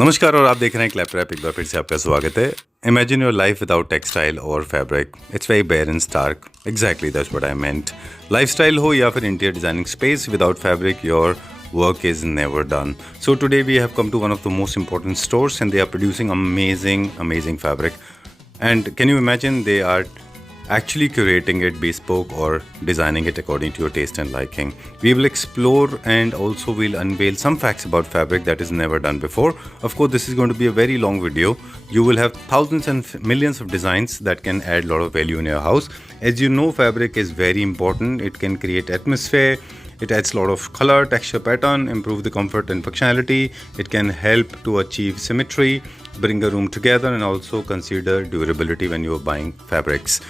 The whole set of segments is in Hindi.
नमस्कार और आप देख रहे हैं क्लैप रैप। एक बार फिर से आपका स्वागत है। Imagine your life without textile और fabric, it's very bare and stark. Exactly that's what I meant. Lifestyle हो या फिर interior designing space, without fabric your work is never done. So today we have come to one of the most important stores and they are producing amazing fabric. And can you imagine, they are actually curating it bespoke or designing it according to your taste and liking. We will explore and also we'll unveil some facts about fabric that is never done before. Of course, this is going to be a very long video. You will have thousands and millions of designs that can add a lot of value in your house. As you know, fabric is very important. It can create atmosphere. It adds a lot of color, texture, pattern, improve the comfort and functionality. It can help to achieve symmetry, bring a room together and also consider durability when you are buying fabrics.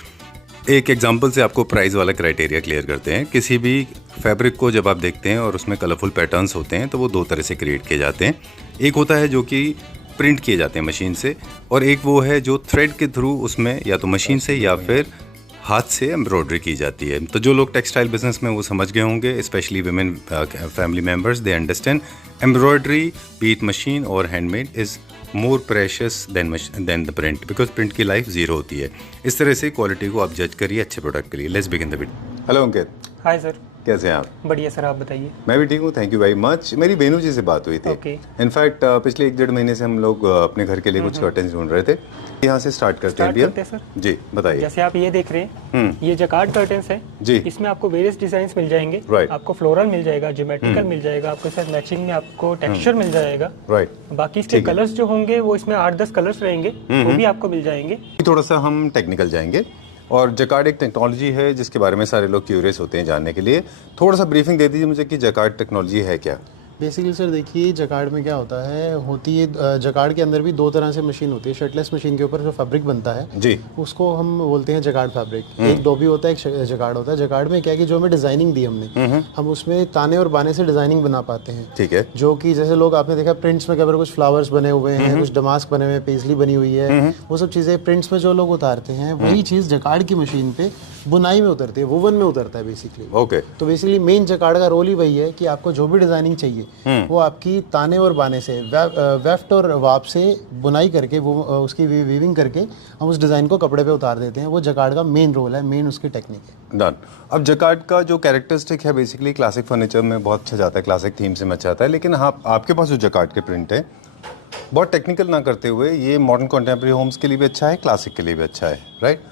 एक एग्जांपल से आपको प्राइस वाला क्राइटेरिया क्लियर करते हैं। किसी भी फैब्रिक को जब आप देखते हैं और उसमें कलरफुल पैटर्न्स होते हैं तो वो दो तरह से क्रिएट किए जाते हैं। एक होता है जो कि प्रिंट किए जाते हैं मशीन से, और एक वो है जो थ्रेड के थ्रू उसमें या तो मशीन से या फिर हाथ से एम्ब्रॉयडरी की जाती है। तो जो लोग टेक्सटाइल बिजनेस में वो समझ गए होंगे, specially women family members, they understand embroidery, be it machine और handmade, is more precious than the print, because print की लाइफ जीरो होती है। इस तरह से क्वालिटी को आप जज करिए अच्छे प्रोडक्ट के लिए। Let's begin the video. Hello Ankit. Hi sir, कैसे हैं आप? बढ़िया सर, आप बताइए। मैं भी ठीक हूँ, थैंक यू वेरी मच। मेरी बेनू जी से बात हुई थी। इनफैक्ट पिछले 1-1.5 महीने से हम लोग अपने घर के लिए कुछ कर्टन्स ढूंढ रहे थे। यहाँ से स्टार्ट करते हैं भैया। सर जी बताइए। जैसे आप ये देख रहे हैं, ये जकार्ड कर्टन्स है जी। इसमें आपको वेरियस डिजाइन मिल जाएंगे। आपको फ्लोरल मिल जाएगा, ज्योमेट्रिकल मिल जाएगा, आपको साथ मैचिंग में आपको टेक्सचर मिल जाएगा। बाकी इसके कलर्स जो होंगे वो इसमें 8-10 कलर्स रहेंगे, वो भी आपको मिल जाएंगे। थोड़ा सा हम टेक्निकल जाएंगे, और जकार्ड एक टेक्नोलॉजी है जिसके बारे में सारे लोग क्यूरियस होते हैं जानने के लिए। थोड़ा सा ब्रीफिंग दे दीजिए मुझे कि जकार्ड टेक्नोलॉजी है क्या। बेसिकली सर देखिए, जकार्ड में क्या होता है, जकार्ड के अंदर भी दो तरह से मशीन होती है। शर्टलेस मशीन के ऊपर जो फैब्रिक बनता है जी, उसको हम बोलते हैं जकार्ड फैब्रिक। एक डोबी होता है, एक जकार्ड होता है। जकार्ड में क्या है कि जो हमें डिजाइनिंग दी हमने, हम उसमें ताने और बाने से डिजाइनिंग बना पाते हैं। ठीक है। जो कि जैसे लोग आपने देखा प्रिंट्स में कई बार कुछ फ्लावर्स बने हुए हैं, कुछ डमास्क बने हुए हैं, पेजली बनी हुई है, वो सब चीजें प्रिंट्स में जो लोग उतारते हैं, वही चीज जकार्ड की मशीन पे बुनाई में उतरती है, वुवन में उतरता है बेसिकली। ओके। तो बेसिकली मेन जकार्ड का रोल ही वही है कि आपको जो भी डिजाइनिंग चाहिए वो आपकी ताने और बाने से, वेफ्ट और वाप से बुनाई करके, वो उसकी वीविंग करके हम उस डिजाइन को कपड़े पे उतार देते हैं। वो जकार्ड का मेन रोल है, मेन उसकी टेक्निक है। डन। अब जकार्ड का जो कैरेक्टरिस्टिक है बेसिकली क्लासिक फर्नीचर में बहुत अच्छा जाता है, क्लासिक थीम से में अच्छा आता है। लेकिन हाँ, आपके पास जो जकार्ड के प्रिंट है, बहुत टेक्निकल ना करते हुए ये मॉडर्न कॉन्टेम्प्रेरी होम्स के लिए भी अच्छा है, क्लासिक के लिए भी अच्छा है, राइट?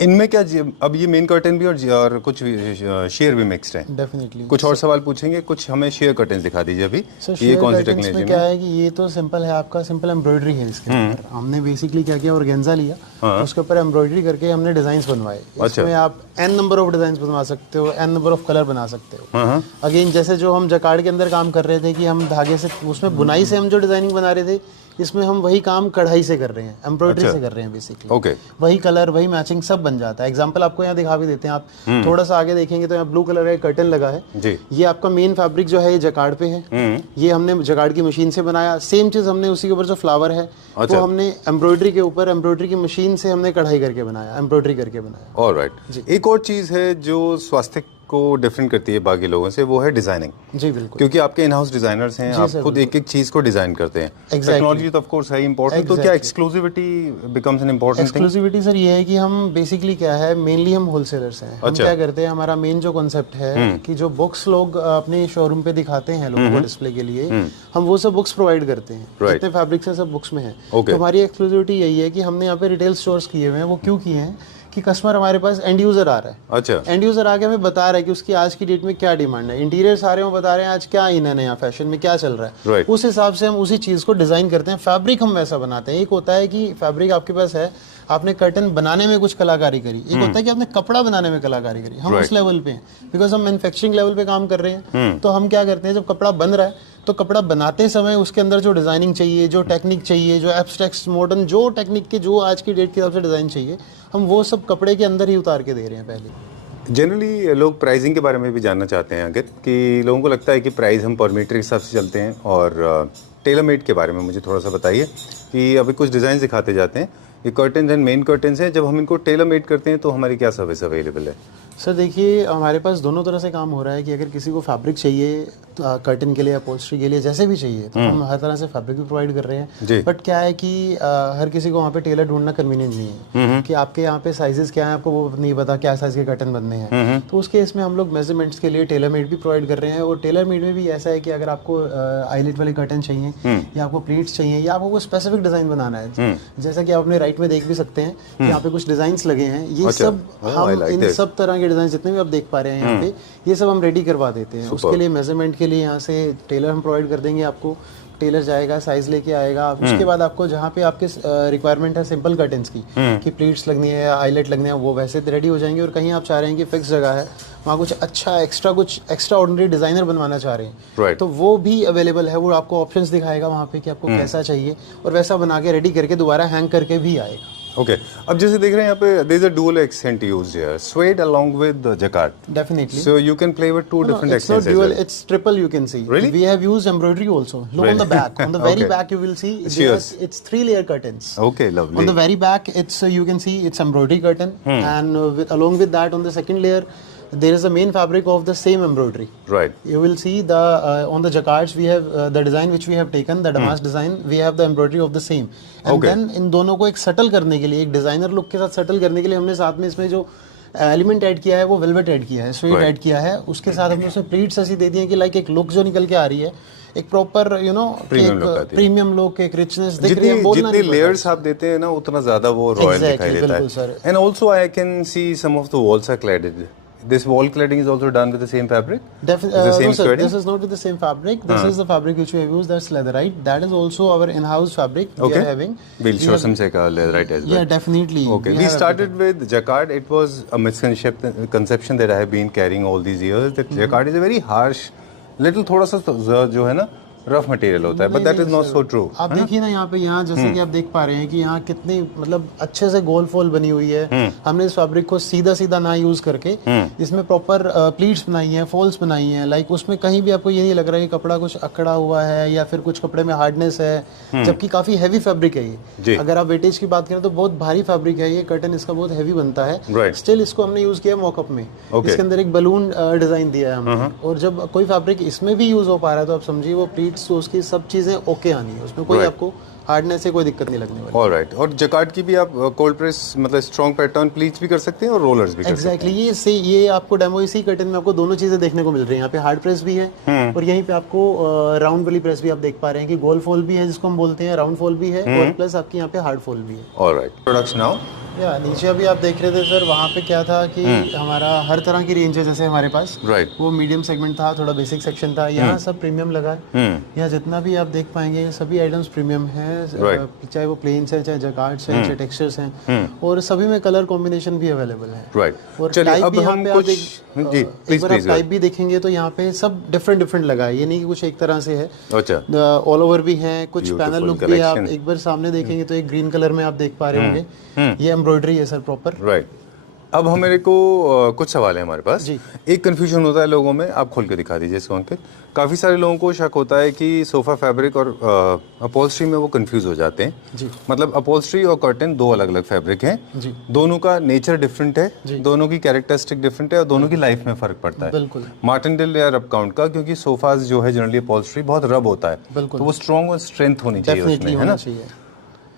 इनमें क्या अब ये मेन कर्टन भी और कुछ शेयर भी मिक्स्ड है। डेफिनेटली। कुछ और सवाल पूछेंगे, कुछ हमें शेयर कर्टन्स दिखा दीजिए अभी। ये कौन सी टेक्नोलॉजी में क्या है कि ये तो सिंपल है, आपका सिंपल एम्ब्रॉयडरी है इसके ऊपर। हमने बेसिकली क्या किया, ऑर्गेन्जा लिया, उसके ऊपर एम्ब्रॉयडरी करके हमने डिजाइन बनवाए। इसमें आप n नंबर ऑफ डिजाइन बनवा सकते हो, n नंबर ऑफ कलर बना सकते हो। अगेन जैसे जो हम जकार्ड के अंदर काम कर रहे थे कि हम धागे से, उसमें बुनाई से हम जो डिजाइनिंग बना रहे थे, इसमें हम वही काम कढ़ाई से कर रहे हैं, एम्ब्रॉयडरी से कर रहे हैं बेसिकली। ओके। वही कलर, वही मैचिंग सब बन जाता है। एग्जांपल आपको यहाँ दिखा भी देते हैं। आप थोड़ा सा आगे देखेंगे तो यहाँ ब्लू कलर का कर्टन लगा है जी। ये आपका मेन फैब्रिक जो है ये जकार्ड पे है। ये हमने जकार्ड की मशीन से बनाया। सेम चीज हमने उसी के ऊपर जो फ्लावर है वो हमने एम्ब्रॉयडरी के ऊपर, एम्ब्रॉयडरी की मशीन से हमने कढ़ाई करके बनाया, एम्ब्रॉयडरी करके बनाया। ऑलराइट। एक और चीज है जो स्वास्थ्य को डिफरेंट करती है बाकी लोगों से, वो है डिजाइनिंग। जी बिल्कुल। क्योंकि आपके इन हाउस डिजाइनर्स हैं, आप खुद एक एक चीज को डिजाइन करते हैं। टेक्नोलॉजी तो ऑफ कोर्स है इंपॉर्टेंट। तो क्या exclusivity becomes an important thing? Exclusivity sir ये है कि हम बेसिकली क्या है, मेनली हम होलसेलर्स हैं। हम क्या करते हैं, हमारा मेन जो कॉन्सेप्ट है कि जो बुक्स लोग अपने शोरूम पे दिखाते हैं लोगों को डिस्प्ले के लिए, हम वो सब बुक्स प्रोवाइड करते हैं। जितने फैब्रिक्स हैं सब बुक्स में है। तो हमारी एक्सक्लूसिविटी यही है कि हमने यहाँ पे रिटेल स्टोर्स किए हुए हैं। वो क्यों किए हैं कि कस्टमर हमारे पास एंड यूजर आ रहा है। अच्छा। एंड यूजर आके हमें बता रहा है कि उसकी आज की डेट में क्या डिमांड है। इंटीरियर सारे वो बता रहे हैं आज क्या इन है, नया फैशन में क्या चल रहा है। उस हिसाब से हम उसी चीज को डिजाइन करते हैं। फैब्रिक हम वैसा बनाते हैं। एक होता है कि फैब्रिक आपके पास है, आपने कर्टन बनाने में कुछ कलाकारी करी। एक होता है कि आपने कपड़ा बनाने में कलाकारी करी। हम उस लेवल पे हैं, बिकॉज हम मैन्युफैक्चरिंग लेवल पे काम कर रहे हैं। तो हम क्या करते हैं, जब कपड़ा बन रहा है तो कपड़ा बनाते समय उसके अंदर जो डिजाइनिंग चाहिए, जो टेक्निक चाहिए, जो एब्स्ट्रैक्ट मॉडर्न जो टेक्निक के जो आज की डेट के हिसाब से डिजाइन चाहिए, हम वो सब कपड़े के अंदर ही उतार के दे रहे हैं पहले। जनरली लोग प्राइसिंग के बारे में भी जानना चाहते हैं अंकित, कि लोगों को लगता है कि प्राइस हम पर मीटर के हिसाब से चलते हैं। और टेलर मेड के बारे में मुझे थोड़ा सा बताइए कि अभी कुछ डिज़ाइन दिखाते जाते हैं, ये कर्टन्स एंड मेन कर्टन्स हैं, जब हम इनको टेलर मेड करते हैं तो हमारी क्या सर्विस अवेलेबल है? सर देखिए, हमारे पास दोनों तरह से काम हो रहा है कि अगर किसी को फैब्रिक चाहिए तो कर्टन के लिए, अपहोल्स्ट्री के लिए, जैसे भी चाहिए तो हम हर तरह से फैब्रिक भी प्रोवाइड कर रहे हैं। बट क्या है कि हर किसी को वहाँ पे टेलर ढूंढना कन्वीनियंट नहीं है कि आपके यहाँ पे साइजेस क्या है, आपको वो नहीं पता क्या साइज के कर्टन बनने हैं। तो उस केस में हम लोग मेजरमेंट्स के लिए टेलर मेड भी प्रोवाइड कर रहे हैं। और टेलर मेड में भी ऐसा है कि अगर आपको आईलेट वाले कर्टन चाहिए या आपको प्लीट्स चाहिए या आपको कोई स्पेसिफिक डिजाइन बनाना है, जैसा कि आप अपने राइट में देख भी सकते हैं कि यहाँ पे कुछ डिजाइन लगे हैं, ये सब हम इन सब तरह के डिजाइन जितने भी आप देख पा रहे हैं यहाँ पे, ये सब हम रेडी करवा देते हैं। उसके लिए मेजरमेंट के लिए यहाँ से टेलर हम प्रोवाइड कर देंगे आपको। टेलर जाएगा, साइज लेके आएगा, उसके बाद आपको जहाँ पे आपके रिक्वायरमेंट है सिंपल कर्टन्स की कि प्लीट्स लगनी है, आईलेट लगने हैं, वो वैसे रेडी हो जाएंगे। और कहीं आप चाह रहे हैं कि फिक्स जगह है, वहाँ कुछ अच्छा कुछ एक्स्ट्रा ऑर्डिनरी डिजाइनर बनवाना चाह रहे हैं, तो वो भी अवेलेबल है। वो आपको ऑप्शंस दिखाएगा वहाँ पे कि आपको कैसा चाहिए और वैसा बना के रेडी करके दोबारा हैंग करके भी आएगा। ओके, अब जैसे देख रहे हैं यहाँ पे there is a dual accent used here, suede along with jacquard. Definitely. So you can play with two different accents. It's not dual, it's triple. You can see. Really? We have used embroidery also. Look on the back. On the very back, you will see it's 3-layer curtains. Okay, lovely. On the very back, it's you can see it's embroidery curtain, and along with that, on the second layer, there is the main fabric of the same embroidery. Right. You will see the on the jacquards we have the design which we have taken, the damask design. We have the embroidery of the same. And then इन दोनों को एक सटल करने के लिए, एक डिजाइनर लुक के साथ सटल करने के लिए हमने साथ में इसमें जो एलिमेंट ऐड किया है वो वेलवेट ऐड किया है, स्वेड ऐड किया है। उसके साथ हमने उसमें प्लीट्स ऐसी दे दी है कि लाइक एक लुक जो निकल के आ रही है, एक प्रॉपर प्रीमियम लुक, एक रिचनेस दिख रही है। जितनी लेयर्स आप देते हैं ना उतना ज्यादा वो रॉयल दिखाई देता है। And also I can see some of the walls are cladded. This wall cladding is also done with the same fabric? No sir, this is not with the same fabric. This is the fabric which we have used, that's leatherite. That is also our in-house fabric we are having. We'll show some leatherite as well. Yeah, definitely. Okay, we started with jacquard. It was a misconception that I have been carrying all these years, that jacquard is a very harsh, little थोड़ा सा जो है ना रफ मटेरियल होता है, but that is not so true. आप देखिए ना यहाँ पे, यहाँ जैसे कि आप देख पा रहे हैं कि यहाँ कितनी मतलब अच्छे से गोल फॉल बनी हुई है। हमने इस फैब्रिक को सीधा सीधा ना यूज करके इसमें प्रॉपर प्लीट्स बनाई हैं, फॉल्स बनाई हैं। लाइक उसमें कहीं भी आपको ये नहीं लग रहा है कि कपड़ा कुछ अकड़ा हुआ है या फिर कुछ कपड़े में हार्डनेस है, जबकि काफी हैवी फैब्रिक है ये। अगर आप वेटेज की बात करें तो बहुत भारी फैब्रिक है ये, कर्टन इसका बहुत हैवी बनता है। स्टिल इसको हमने यूज किया मॉकअप में, इसके अंदर एक बलून डिजाइन दिया है हमने। और जब कोई फैब्रिक इसमें भी यूज हो पा रहा है तो आप समझिए वो प्लीट्स तो उसकी सब चीजें ओके आनी है, उसमें कोई आपको हार्डनेस से कोई दिक्कत नहीं लगने वाली। ऑलराइट। और जैकार्ड की भी आप कोल्ड प्रेस मतलब स्ट्रॉन्ग पैटर्न प्लीट्स भी कर सकते हैं और रोलर्स भी कर सकते हैं। ये आपको डेमो इसी कर्टन में आपको दोनों चीजें देखने को मिल रही हैं। यहाँ पे हार्ड प्रेस भी है और यहीं पे आपको राउंड वाली प्रेस भी आप देख पा रहे हैं कि गोल फोल भी है जिसको हम बोलते हैं, राउंड फोल भी है और प्लस आपके यहाँ पे हार्ड फोल भी है। Alright, products now. या नीचे अभी आप देख रहे थे सर, वहाँ पे क्या था कि हमारा हर तरह की रेंज है जैसे हमारे पास। वो मीडियम सेगमेंट था, थोड़ा बेसिक सेक्शन था, यहाँ सब प्रीमियम लगा है। यहाँ जितना भी आप देख पाएंगे सभी आइटम्स प्रीमियम है, चाहे वो प्लेन्स है, चाहे जैकार्ड्स हैं, चाहे टेक्सचर्स हैं, और सभी में कलर कॉम्बिनेशन भी अवेलेबल है। और टाइप भी यहाँ पे आप एक बार आप टाइप भी देखेंगे तो यहाँ पे सब डिफरेंट लगा है, ये नहीं कि कुछ एक तरह से है। ऑल ओवर भी है, कुछ पैनल लुक भी है। आप एक बार सामने देखेंगे तो एक ग्रीन कलर में आप देख पा रहे होंगे, ये एम्ब्रॉयडरी है सर प्रॉपर। राइट। अब हमारे को कुछ सवाल है हमारे पास। एक कंफ्यूजन होता है लोगों में, आप खोल के दिखा दीजिए इसको अंकित। काफ़ी सारे लोगों को शक होता है कि सोफ़ा फैब्रिक और अपहोल्स्ट्री में वो कंफ्यूज हो जाते हैं जी। मतलब अपहोल्स्ट्री और कर्टन दो अलग अलग फैब्रिक हैं जी। दोनों का नेचर डिफरेंट है, दोनों की कैरेक्टरिस्टिक डिफरेंट है और दोनों की लाइफ में फ़र्क पड़ता है। बिल्कुल। मार्टिनडेल या रब काउंट का, क्योंकि सोफाज जो है जनरली अपहोल्स्ट्री बहुत रब होता है, तो वो स्ट्रॉन्ग और स्ट्रेंथ होनी चाहिए उसमें, है ना।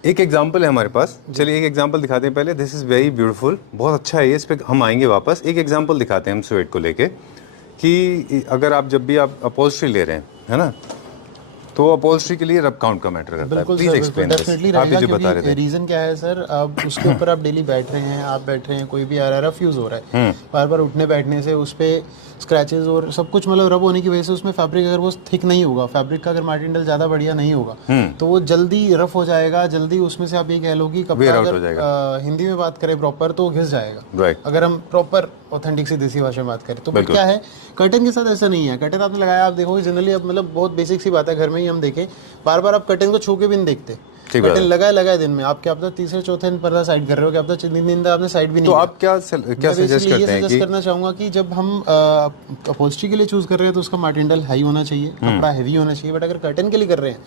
एक एग्जाम्पल है हमारे पास, चलिए एक एग्जाम्पल दिखाते हैं पहले। दिस इज़ वेरी ब्यूटीफुल, बहुत अच्छा है ये, इस पर हम आएंगे वापस। एक एग्जाम्पल दिखाते हैं हम स्वेट को लेके कि अगर आप जब भी आप अपहोल्स्ट्री ले रहे हैं, है ना, तो अपहोल्स्ट्री के लिए रब काउंट का मैटर करता है। प्लीज एक्सप्लेन दिस, आप जो बता रहे थे। रीजन क्या है सर, अब उसके ऊपर आप डेली बैठ रहे हैं, आप बैठ रहे हैं, कोई भी आ रहा है, रफ यूज हो रहा है, बार बार उठने बैठने से उस पे स्क्रैचेस और सब कुछ मतलब रब होने की वजह से उसमें फैब्रिक अगर वो थिक नहीं होगा, फैब्रिक का अगर मार्टिनडेल ज़्यादा बढ़िया नहीं होगा तो वो जल्दी रफ हो जाएगा, जल्दी उसमें से आप ये कह लो कि कपड़ा अगर हिंदी में बात करें प्रॉपर तो घिस जाएगा। अगर हम प्रॉपर ऑथेंटिक सी देसी भाषा में बात करें तो क्या है, कर्टन के साथ ऐसा नहीं है। कर्टन आपने लगाया, आप देखोगे जनरली अब मतलब बहुत बेसिक सी बात है, घर में ही हम देखें, बार बार आप कर्टन को छू के भी नहीं देखते। कर्टन लगाए दिन में आप क्या पता तीसरे चौथे दिन पर्दा साइड कर रहे हो, क्या पता दिन आपने साइड भी नहीं। तो आप क्या सजेस्ट करते हैं? सजेस्ट करना चाहूंगा कि जब हम अपहोल्स्ट्री के लिए चूज कर रहे हैं तो उसका मार्टिनडेल हाई होना चाहिए, कपड़ा हैवी होना चाहिए। बट अगर कर्टन के लिए कर रहे हैं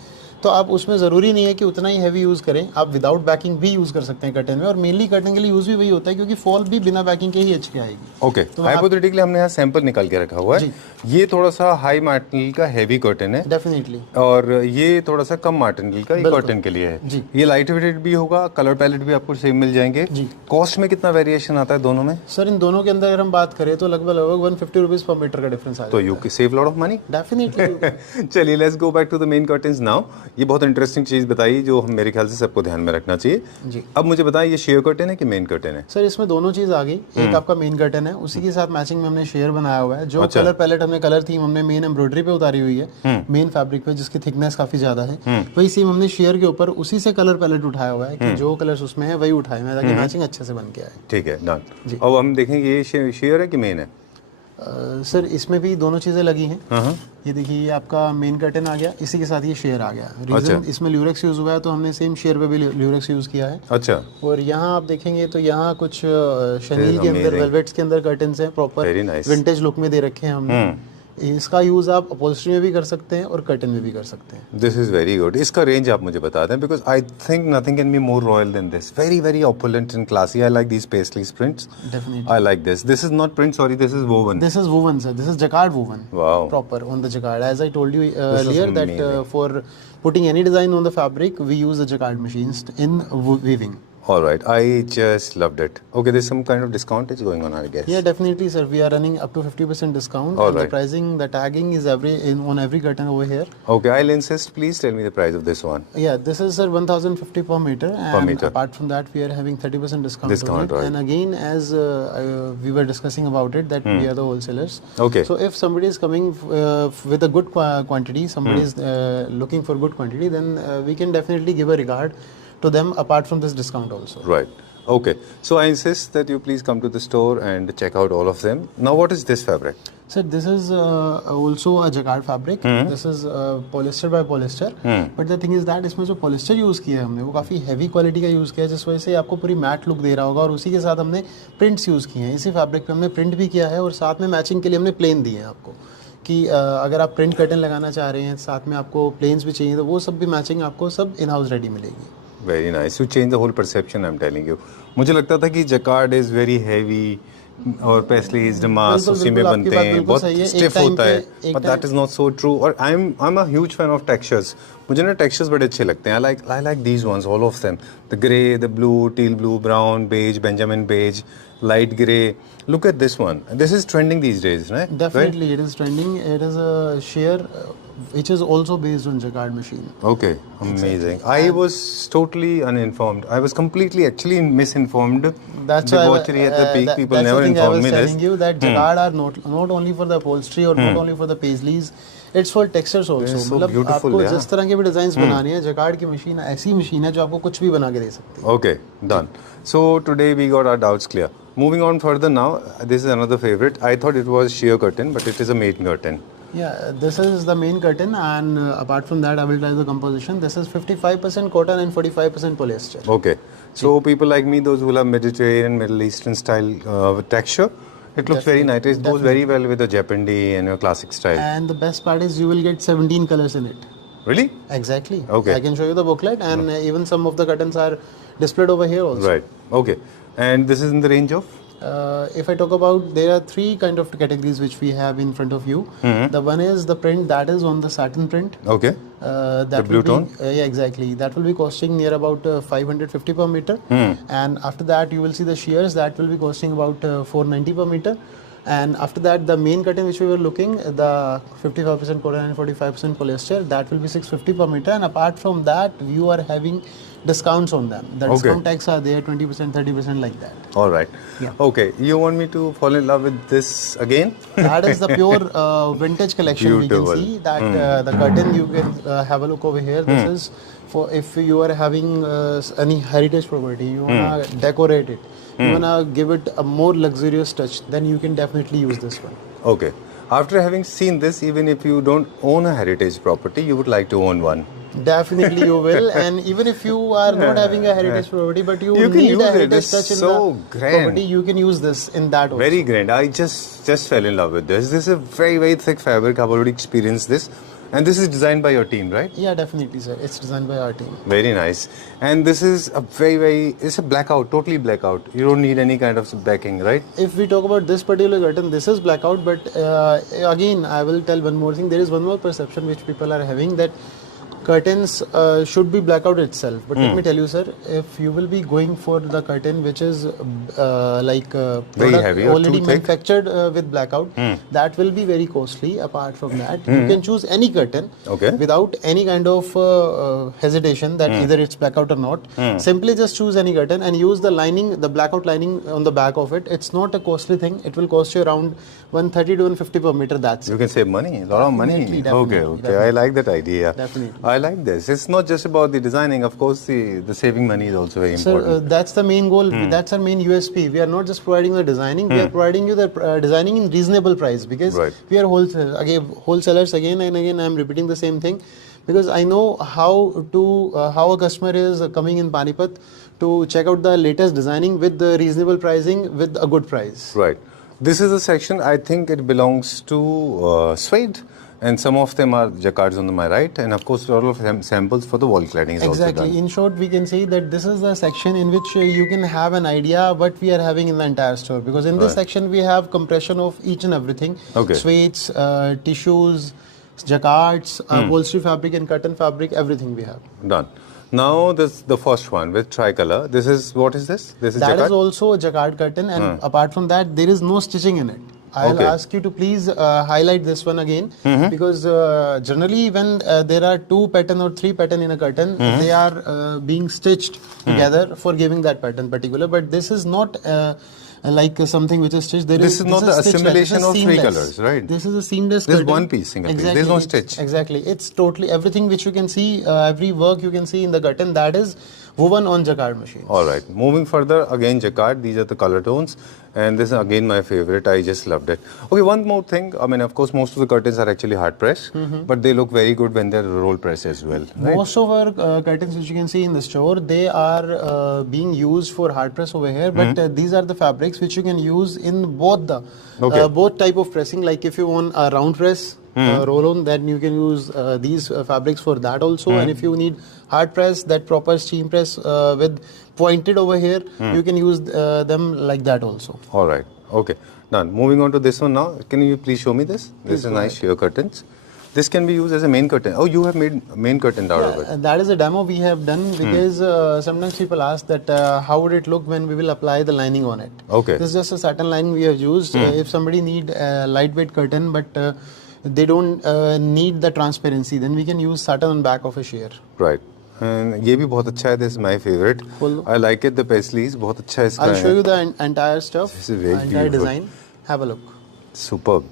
तो आप उसमें ज़रूरी नहीं है कि उतना ही हैवी यूज़ करें, आप विदाउट बैकिंग भी यूज़ कर सकते हैं कर्टन में, और मेनली कर्टन के लिए यूज़ भी वही होता है क्योंकि फॉल भी बिना बैकिंग के ही अच्छी आएगी। ओके, हाइपोथेटिकली हमने यहाँ सैंपल निकाल के रखा हुआ है, ये थोड़ा सा हाई मार्टिनल का हैवी कर्टन है डेफिनेटली, और ये थोड़ा सा कम मार्टिनल का कर्टन के लिए है। ये लाइट वेटेड भी होगा, कलर पैलेट भी आपको सेम मिल जाएंगे। कॉस्ट में कितना वेरिएशन आता है दोनों में? सर इन दोनों के अंदर अगर हम बात करें तो लगभग 150 रुपीज़ पर मीटर का डिफरेंस आता है। तो you save lot of money definitely. चलिए let's go back to the main curtains now. ये बहुत इंटरेस्टिंग चीज़ बताई जो मेरे ख्याल से सबको ध्यान में रखना चाहिए जी। अब मुझे बताएं ये शेयर कर्टन है कि मेन कर्टन है? सर इसमें दोनों चीज़ आ गई, एक आपका मेन कर्टन है, उसी के साथ मैचिंग में हमने शेयर बनाया हुआ है। जो कलर पैलेट हमने कलर थीम हमने मेन एम्ब्रॉयडरी पे उतारी हुई है, मेन फैब्रिक पे जिसकी थिकनेस काफी ज्यादा है, वही सेम हमने शेयर के ऊपर उसी से कलर पैलेट उठाया हुआ है कि जो कलर्स उसमें है वही उठाए हैं ताकि मैचिंग अच्छे से बन के आए। ठीक है, डन। अब हम देखेंगे ये शेयर है कि मेन है? सर इसमें भी दोनों चीज़ें लगी हैं। ये देखिए ये आपका मेन कर्टन आ गया, इसी के साथ ये शेयर आ गया। रीजन इसमें ल्यूरेक्स यूज़ हुआ है तो हमने सेम शेयर पे भी ल्यूरेक्स यूज़ किया है। अच्छा। और यहाँ आप देखेंगे तो यहाँ कुछ शनील के अंदर वेलवेट्स के अंदर कर्टन्स हैं, प्रॉपर विंटेज लुक में दे रखे हैं हमने। इसका यूज़ आप अपॉल्स्ट्री में भी कर सकते हैं और कर्टन में भी कर सकते हैं। This is very good. इसका रेंज आप मुझे बता दें, because I think nothing can be more royal than this. Very very opulent and classy. I like these paisley prints. Definitely. I like this. This is not print, sorry, this is woven. This is woven, sir. This is jacquard woven. Wow. Proper on the jacquard. As I told you earlier, that for putting any design on the fabric, we use the jacquard machines in weaving. All right, I just loved it. Okay, there's some kind of discount is going on, I guess. Yeah, definitely, sir. We are running up to 50% discount. All and right. The pricing, the tagging is on every curtain over here. Okay, I'll insist. Please tell me the price of this one. Yeah, this is sir 1,050 per meter. And apart from that, we are having 30% discount on it. Right. And again, as we were discussing about it, that we are the wholesalers. Okay. So if somebody is coming with a good quantity, somebody is looking for good quantity, then we can definitely give a regard to them apart from this discount also. Right. Okay. So I insist that you please come to the store and check out all of them. Now, what is this fabric? Sir, this is also a jacquard fabric. This is polyester by polyester. But the thing is that इसमें जो polyester यूज़ किया है हमने वो काफ़ी heavy quality का यूज़ किया है, जिस वजह से आपको पूरी मैट लुक दे रहा होगा। और उसी के साथ हमने prints यूज़ किए हैं। इसी फैब्रिक पे हमने प्रिंट भी किया है और साथ में मैचिंग के लिए हमने प्लेन दिए हैं आपको कि अगर आप प्रिंट कर्टन लगाना चाह रहे हैं, साथ में आपको प्लेन्स भी चाहिए, तो वो सब भी मैचिंग आपको सब इन हाउस रेडी मिलेगी। Very nice. You change the whole perception, I am telling you. मुझे लगता था कि जकार्ड इज वेरी हैवी और पेस्टली इज मास उसी में बनते हैं, बहुत स्टिफ होता है, but that is not so true. और I am a huge fan of textures. मुझे ना टेक्सचर्स बड़े अच्छे लगते हैं। I like these ones, all of them, the grey, the blue, teal blue, brown, beige, Benjamin beige, light grey. Look at this one. This is trending these days, right? Definitely, right? It is trending. It is a sheer which is also based on jacquard machine. Okay, amazing. Exactly. I was totally uninformed. I was completely actually misinformed. That's debauchery at the peak. People never informed me this. I was telling you that jacquard are not only for the upholstery or not only for the paisleys. It's for textures also. मतलब आपको जिस तरह के भी डिजाइन्स बनाने हैं, जकार्ड की मशीन ऐसी मशीन है जो आपको कुछ भी बना के दे सकती है। Okay, done. So today we got our doubts clear. Moving on further now, this is another favorite. I thought it was sheer curtain, but it is a main curtain. Yeah, this is the main curtain, and apart from that, I will tell you the composition. This is 55% cotton and 45% polyester. Okay, so people like me, those who love Mediterranean, Middle Eastern style texture, it looks very nice. It goes very well with the Japandi and your classic style. And the best part is you will get 17 colors in it. Really? Exactly. Okay. I can show you the booklet, and even some of the curtains are displayed over here also. Right. Okay. And this is in the range of? If I talk about, there are three kind of categories which we have in front of you. The one is the print that is on the satin print. Okay. That the blue tone? Yeah, exactly. That will be costing near about 550 per meter. And after that, you will see the shears that will be costing about 490 per meter. And after that, the main curtain which we were looking, the 55% cotton and 45% polyester, that will be 650 per meter. And apart from that, you are having discounts on them. The discount tags are there, 20%, 30% like that. All right. Yeah. Okay. You want me to fall in love with this again? That is the pure vintage collection. Beautiful. We can see that the curtain, you can have a look over here. This is for if you are having any heritage property, you want to decorate it. You want to give it a more luxurious touch, then you can definitely use this one. Okay. After having seen this, even if you don't own a heritage property, you would like to own one. Definitely you will. And even if you are not having a heritage property, but you can need use a heritage it. touch in so the grand. property, you can use this in that also. Very grand. I just fell in love with this. This is a very, very thick fabric. I've already experienced this. And this is designed by your team, right? Yeah, definitely, sir. It's designed by our team. Very nice. And this is a it's a blackout, totally blackout. You don't need any kind of backing, right? If we talk about this particular curtain, this is blackout, but again, I will tell one more thing. There is one more perception which people are having, that curtains should be blackout itself. But let me tell you, sir, if you will be going for the curtain which is very heavy or already too thick, manufactured with blackout, that will be very costly. Apart from that, you can choose any curtain without any kind of hesitation that either it's blackout or not. Simply just choose any curtain and use the lining, the blackout lining on the back of it. It's not a costly thing. It will cost you around 130 to 150 per meter. That's you can save money, a lot of money. Definitely. Okay. I like that idea. Definitely. I like this. It's not just about the designing. Of course, the saving money is also very important. So that's the main goal. That's our main USP. We are not just providing the designing. We are providing you the designing in reasonable price, because we are wholesalers. Again and again, I am repeating the same thing, because I know how a customer is coming in Panipat to check out the latest designing with the reasonable pricing with a good price. Right. This is a section, I think it belongs to suede, and some of them are jacquards on my right, and of course a lot of samples for the wall cladding is also done. Exactly. In short, we can say that this is the section in which you can have an idea what we are having in the entire store, because in this section we have compression of each and everything. Suedes, tissues, jacquards, upholstery fabric and curtain fabric, everything we have. Done. Now this the first one with tricolor. This is, what is this? This is that jacquard? is also a jacquard curtain, and apart from that there is no stitching in it. I'll ask you to please highlight this one again, because generally when there are 2 pattern or 3 pattern in a curtain, they are being stitched together for giving that pattern particular, but this is not like something which is stitched. This is not the assimilation of 3 colors, right? This is a seamless curtain. curtain. One piece, single piece. Exactly. There's no stitch. Exactly. It's totally everything which you can see, every work you can see in the curtain, that is woven on jacquard machines. Alright, moving further, again jacquard, these are the color tones, and this is again my favorite, I just loved it. Okay, one more thing, I mean of course most of the curtains are actually hard press, but they look very good when they're roll press as well. Right? Most of our curtains which you can see in the store, they are being used for hard press over here, but these are the fabrics which you can use in both the both type of pressing. Like if you want a round press, roll on, then you can use these fabrics for that also, and if you need hard press, that proper steam press with pointed over here, you can use them like that also. Alright, okay, done. Moving on to this one now, can you please show me this? This is nice sheer curtains. This can be used as a main curtain. Oh, you have made main curtain out of it. That is a demo we have done, because sometimes people ask that how would it look when we will apply the lining on it. Okay. This is just a satin lining we have used. If somebody need a lightweight curtain, but they don't need the transparency, then we can use satin on back of a sheer. Right. And ये भी बहुत अच्छा है. This is my favorite. I like it. The paisleys बहुत अच्छा है इसका. I'll show you the entire stuff. This is very entire beautiful. design. Have a look. Superb.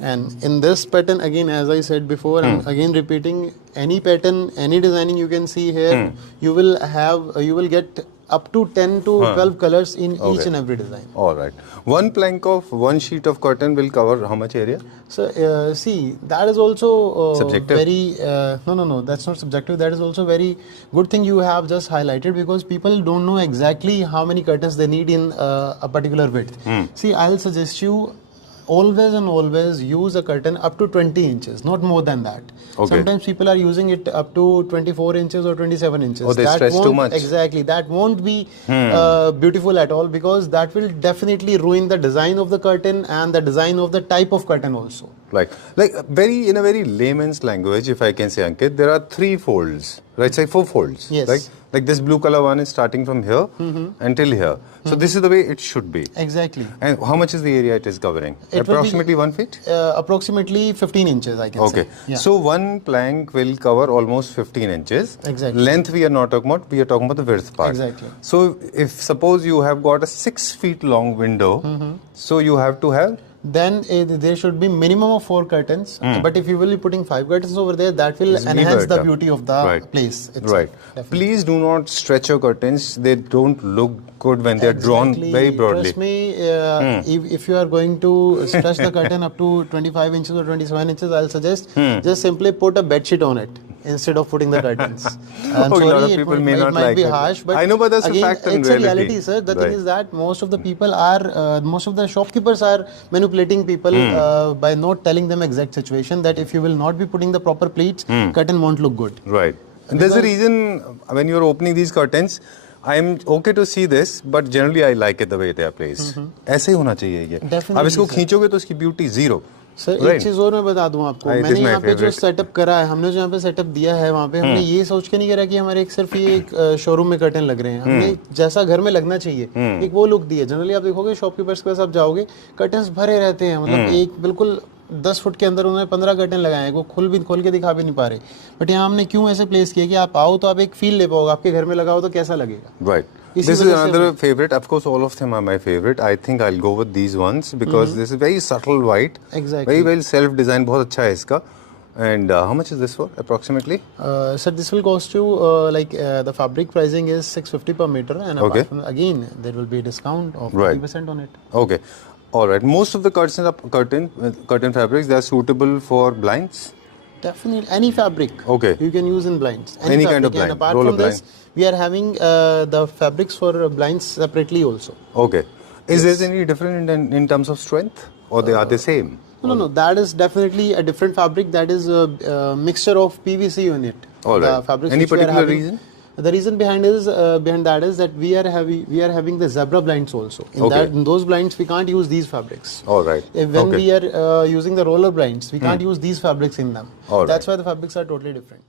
And in this pattern, again, as I said before, I'm again repeating, any pattern, any designing you can see here, you will get up to 10 to 12 colors in each and every design. All right. One plank of one sheet of curtain will cover how much area? So, see, that is also subjective. Very, no, that's not subjective. That is also very good thing you have just highlighted, because people don't know exactly how many curtains they need in a particular width. See, I'll suggest you, always use a curtain up to 20 inches, not more than that. Sometimes people are using it up to 24 inches or 27 inches. Oh, they stretch too much. Exactly. That won't be beautiful at all, because that will definitely ruin the design of the curtain and the design of the type of curtain also. Like in a very layman's language, if I can say, Ankit, there are 3 folds, right? Say 4 folds. Yes. Like this blue color one is starting from here until here. So this is the way it should be. Exactly. And how much is the area it is covering? Approximately 1 feet? Approximately 15 inches, I can say. Okay. Yeah. So one plank will cover almost 15 inches. Exactly. Length we are not talking about, we are talking about the width part. Exactly. So if suppose you have got a 6 feet long window, so you have to have, then there should be minimum of 4 curtains. But if you will be putting 5 curtains over there, that will enhance the beauty of the place itself. Right. Definitely. Please do not stretch your curtains. They don't look good when they are drawn very broadly. Trust me, if you are going to stretch the curtain up to 25 inches or 27 inches, I'll suggest just simply put a bed sheet on it. instead of putting the curtains. I'm Okay, a lot of sorry, people may not might like be it. harsh, but I know, but that's a again, fact and it's a reality. reality, sir. The thing Right. is that most of the people are, most of the shopkeepers are manipulating people by not telling them exact situation that if you will not be putting the proper pleats, curtain won't look good. Right. And there's a reason when you're opening these curtains, I'm okay to see this, but generally I like it the way they are placed. ऐसे ही होना चाहिए ये. Definitely, अब इसको sir. खींचोगे तो इसकी ब्यूटी जीरो. सर एक चीज और मैं बता दूं आपको, It is मैंने my यहाँ पे जो favorite. सेटअप करा है, हमने जो यहाँ पे सेटअप दिया है वहाँ पे हमने ये सोच के नहीं करा कि हमारे एक सिर्फ ये एक शोरूम में कर्टन लग रहे हैं, हमने जैसा घर में लगना चाहिए एक वो लुक दिया. जनरली आप देखोगे शॉपकीपर्स के पास आप जाओगे कर्टन्स भरे रहते हैं, मतलब एक बिल्कुल 10 फुट के अंदर उन्होंने 15 कर्टन लगाए हैं, वो खोल के दिखा भी नहीं पा रहे. बट यहाँ हमने क्यों ऐसे प्लेस किया कि आप आओ तो आप एक फील ले पाओगे, आपके घर में लगाओ तो कैसा लगेगा. Right. इसी This is वजह से another favorite. Of course, all of them are my favorite. I think I'll go with these ones because this is very subtle white. Exactly. Very well self-designed. बहुत अच्छा है इसका. And how much is this for approximately? Sir, this will cost you the fabric pricing is 650 per meter, and Okay. apart from, again there will be a discount of Right. 50% on it. Okay. All right. Most of the curtain fabrics, they are suitable for blinds. Definitely, any fabric. Okay. You can use in blinds. Any kind of fabric. blind, And apart roller from this, we are having the fabrics for blinds separately also. Okay. Is there any different in terms of strength, or they are the same? No. That is definitely a different fabric. That is a mixture of PVC in it. All right. The fabrics Any which we are particular having- reason? The reason behind that is that we are having the zebra blinds also. Okay. In those blinds we can't use these fabrics. All right. When Okay. we are using the roller blinds, we can't use these fabrics in them. All right. That's why the fabrics are totally different.